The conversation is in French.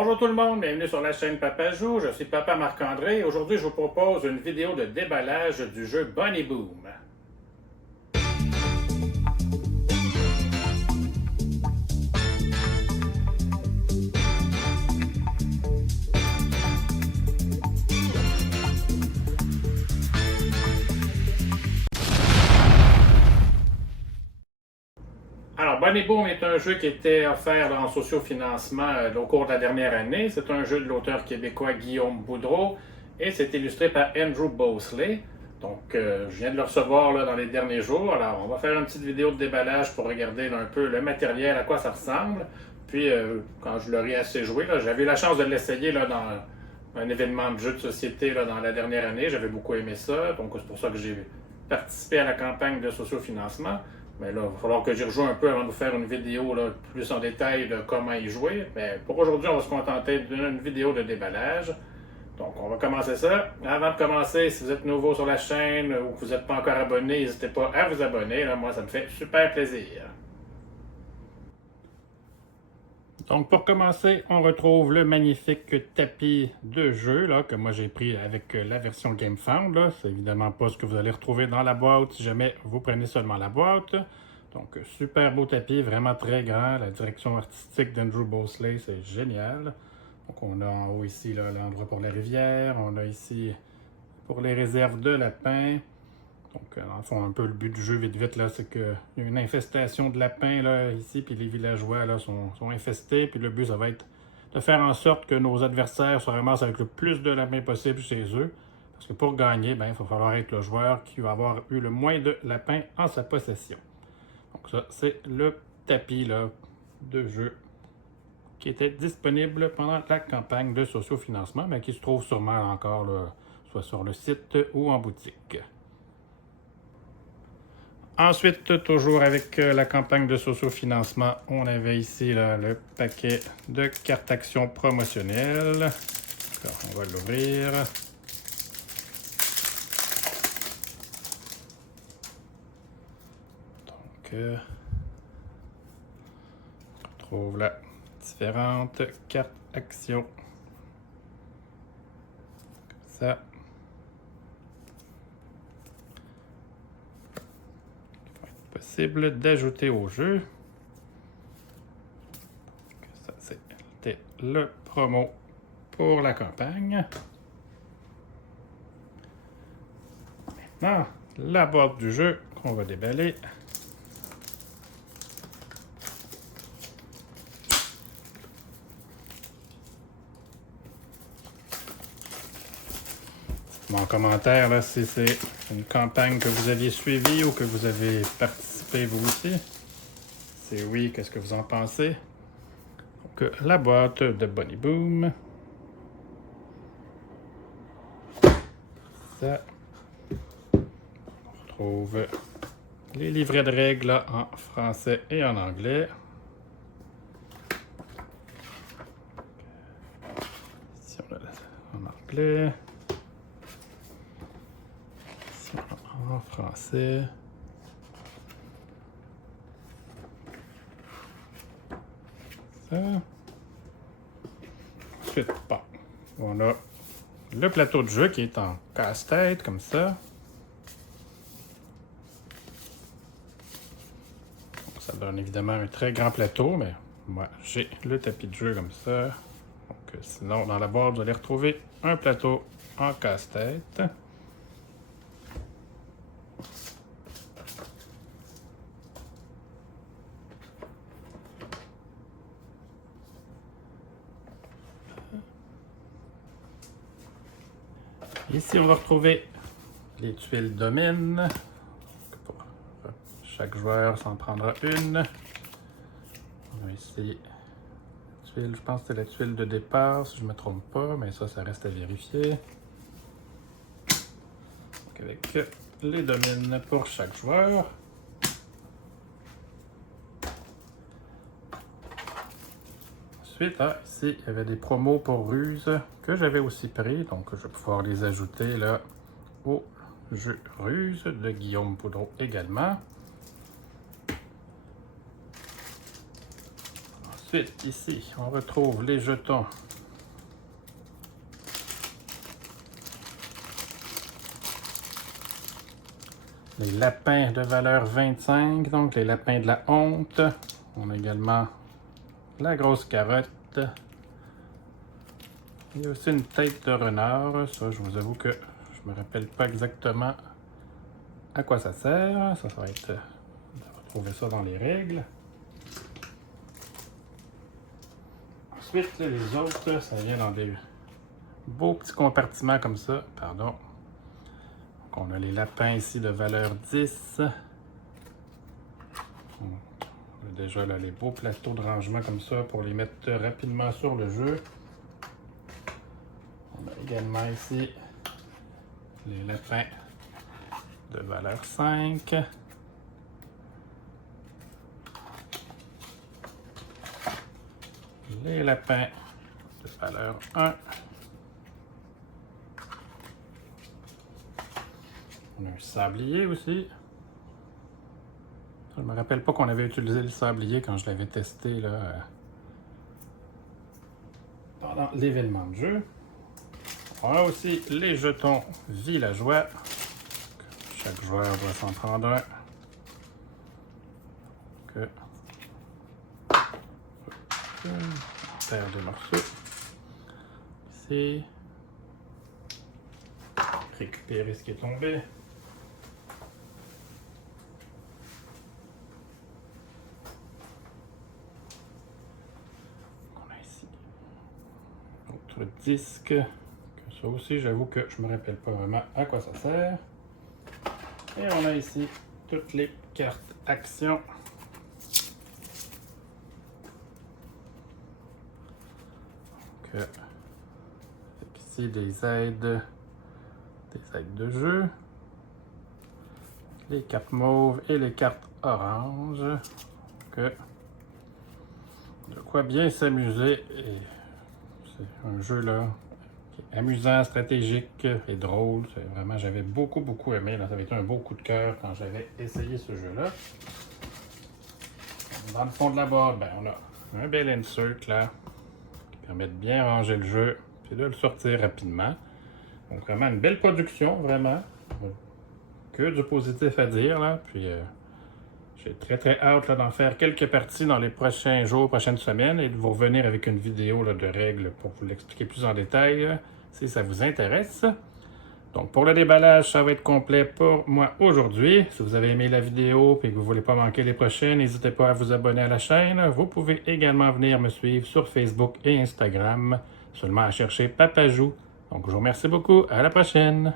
Bonjour tout le monde, bienvenue sur la chaîne Papa Joue, je suis Papa Marc-André et aujourd'hui je vous propose une vidéo de déballage du jeu Bunny Boom. Alors, Bunny Boom est un jeu qui était offert en sociofinancement au cours de la dernière année. C'est un jeu de l'auteur québécois Guillaume Boudreau et c'est illustré par Andrew Bosley. Donc, je viens de le recevoir dans les derniers jours. Alors, on va faire une petite vidéo de déballage pour regarder un peu le matériel, à quoi ça ressemble. Puis, quand je l'aurai assez joué, j'avais eu la chance de l'essayer dans un événement de jeu de société dans la dernière année. J'avais beaucoup aimé ça. Donc, c'est pour ça que j'ai participé à la campagne de sociofinancement. Mais là, il va falloir que j'y rejoue un peu avant de vous faire une vidéo plus en détail de comment y jouer. Mais pour aujourd'hui, on va se contenter d'une vidéo de déballage. Donc, on va commencer ça. Avant de commencer, si vous êtes nouveau sur la chaîne ou que vous n'êtes pas encore abonné, n'hésitez pas à vous abonner. Là, moi, ça me fait super plaisir. Donc, pour commencer, on retrouve le magnifique tapis de jeu que moi j'ai pris avec la version GameFound. C'est évidemment pas ce que vous allez retrouver dans la boîte si jamais vous prenez seulement la boîte. Donc, super beau tapis, vraiment très grand. La direction artistique d'Andrew Bosley, c'est génial. Donc, on a en haut ici l'endroit pour la rivière. On a ici pour les réserves de lapins. Donc, dans le fond, un peu le but du jeu, vite, c'est qu'il y a une infestation de lapins ici, puis les villageois sont infestés. Puis le but, ça va être de faire en sorte que nos adversaires se ramassent avec le plus de lapins possible chez eux. Parce que pour gagner, il va falloir être le joueur qui va avoir eu le moins de lapins en sa possession. Donc ça, c'est le tapis de jeu qui était disponible pendant la campagne de sociofinancement, mais qui se trouve sûrement encore soit sur le site ou en boutique. Ensuite, toujours avec la campagne de sociofinancement, on avait ici le paquet de cartes actions promotionnelles. Alors, on va l'ouvrir. Donc, on retrouve là différentes cartes actions. Comme ça. Possible d'ajouter au jeu. Ça, c'était le promo pour la campagne. Maintenant, la boîte du jeu qu'on va déballer. En commentaire là, si c'est une campagne que vous aviez suivie ou que vous avez participé vous aussi. Si oui, qu'est-ce que vous en pensez? Donc, la boîte de Bunny Boom. Ça. On retrouve les livrets de règles en français et en anglais. Ici, on a en anglais. En français. Ça. Ensuite, bon, on a le plateau de jeu qui est en casse-tête, comme ça. Donc, ça donne évidemment un très grand plateau, mais moi, j'ai le tapis de jeu comme ça. Donc, sinon, dans la boîte, vous allez retrouver un plateau en casse-tête. Ici, on va retrouver les tuiles domaine. Pour chaque joueur s'en prendra une. On a ici la tuile, je pense que c'est la tuile de départ, si je ne me trompe pas, mais ça reste à vérifier. Donc, avec les domaines pour chaque joueur. Ensuite, ici, il y avait des promos pour Ruse que j'avais aussi pris, donc je vais pouvoir les ajouter au jeu Ruse de Guillaume Boudreau également. Ensuite, ici, on retrouve les jetons. Les lapins de valeur 25, donc les lapins de la honte. On a également la grosse carotte. Il y a aussi une tête de renard. Ça, je vous avoue que je me rappelle pas exactement à quoi ça sert. Ça va être... On va retrouver ça dans les règles. Ensuite, les autres, ça vient dans des beaux petits compartiments comme ça. Pardon. Donc, on a les lapins ici de valeur 10. On a déjà là, les beaux plateaux de rangement comme ça pour les mettre rapidement sur le jeu. On a également ici les lapins de valeur 5. Les lapins de valeur 1. On a un sablier aussi. Je ne me rappelle pas qu'on avait utilisé le sablier quand je l'avais testé là, pendant l'événement de jeu. On a aussi les jetons villageois. Chaque joueur doit s'en prendre un. Une paire de morceaux. Ici. Récupérer ce qui est tombé. On a ici autre disque. Ça aussi, j'avoue que je me rappelle pas vraiment à quoi ça sert. Et on a ici toutes les cartes actions. Donc, ici des aides de jeu. Les cartes mauves et les cartes oranges. Donc, de quoi bien s'amuser. C'est un jeu là amusant, stratégique et drôle. Vraiment, j'avais beaucoup aimé. Là, ça avait été un beau coup de cœur quand j'avais essayé ce jeu-là. Dans le fond de la boîte, ben, on a un bel insert là qui permet de bien ranger le jeu et de le sortir rapidement. Donc vraiment une belle production, vraiment. Que du positif à dire là. Puis j'ai très hâte d'en faire quelques parties dans les prochains jours, prochaines semaines et de vous revenir avec une vidéo là, de règles pour vous l'expliquer plus en détail si ça vous intéresse. Donc pour le déballage, ça va être complet pour moi aujourd'hui. Si vous avez aimé la vidéo et que vous ne voulez pas manquer les prochaines, n'hésitez pas à vous abonner à la chaîne. Vous pouvez également venir me suivre sur Facebook et Instagram, seulement à chercher Papajou. Donc je vous remercie beaucoup, à la prochaine!